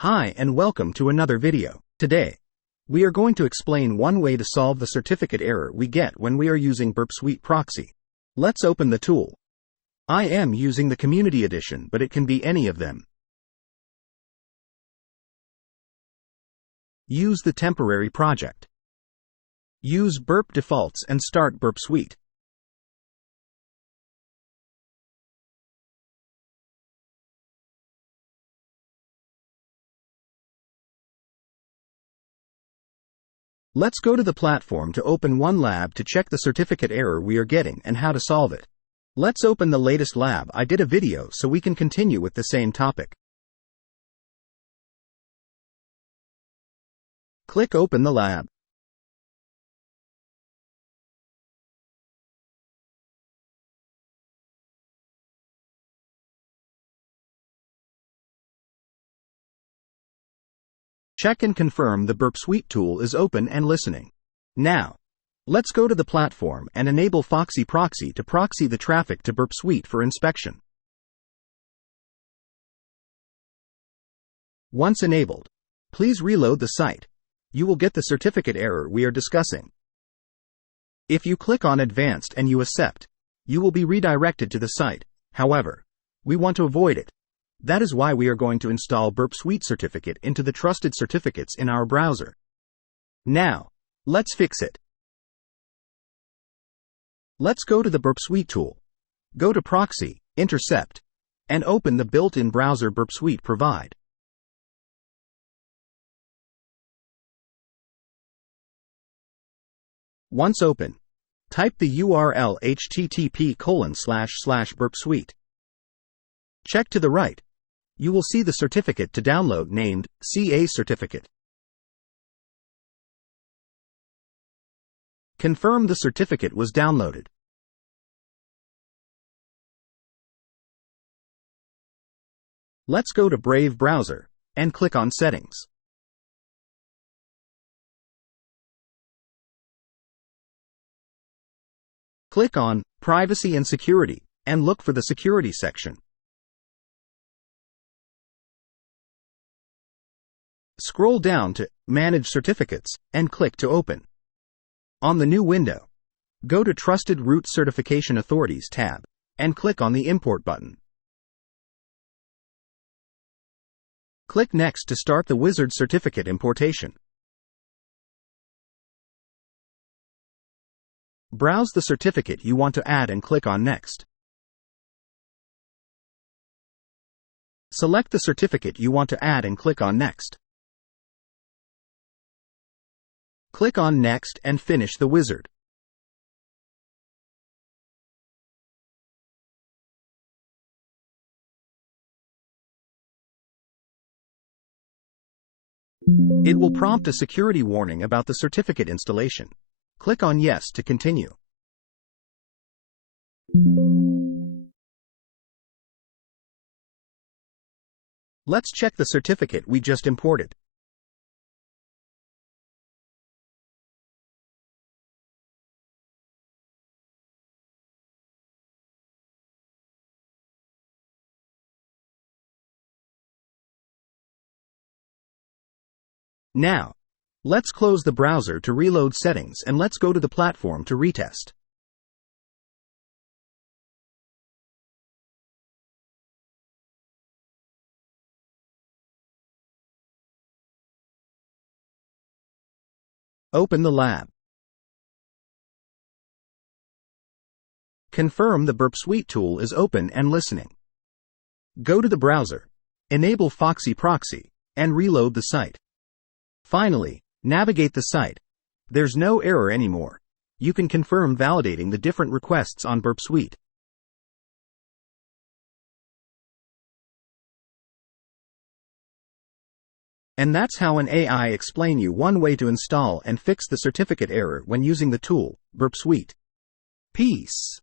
Hi and welcome to another video. Today, we are going to explain one way to solve the certificate error we get when we are using Burpsuite Proxy. Let's open the tool. I am using the Community Edition, but it can be any of them. Use the temporary project. Use Burp defaults and start Burpsuite. Let's go to the platform to open one lab to check the certificate error we are getting and how to solve it. Let's open the latest lab. I did a video so we can continue with the same topic. Click Open the lab. Check and confirm the Burpsuite tool is open and listening. Now, let's go to the platform and enable Burpsuite Proxy to proxy the traffic to Burpsuite for inspection. Once enabled, please reload the site. You will get the certificate error we are discussing. If you click on Advanced and you accept, you will be redirected to the site. However, we want to avoid it. That is why we are going to install Burpsuite certificate into the trusted certificates in our browser. Now, let's fix it. Let's go to the Burpsuite tool. Go to Proxy, Intercept, and open the built-in browser Burpsuite provide. Once open, type the URL http://burpsuite. Check to the right. You will see the certificate to download named CA certificate. Confirm the certificate was downloaded. Let's go to Brave browser and click on Settings. Click on Privacy and Security and look for the Security section. Scroll down to Manage Certificates and click to open. On the new window, go to Trusted Root Certification Authorities tab and click on the Import button. Click Next to start the Wizard certificate importation. Browse the certificate you want to add and click on Next. Select the certificate you want to add and click on Next. Click on Next and finish the wizard. It will prompt a security warning about the certificate installation. Click on Yes to continue. Let's check the certificate we just imported. Now, let's close the browser to reload settings and let's go to the platform to retest. Open the lab. Confirm the Burpsuite tool is open and listening. Go to the browser, enable Burpsuite Proxy, and reload the site. Finally, navigate the site. There's no error anymore. You can confirm validating the different requests on Burpsuite. And that's how an AI explain you one way to install and fix the certificate error when using the tool, Burpsuite. Peace.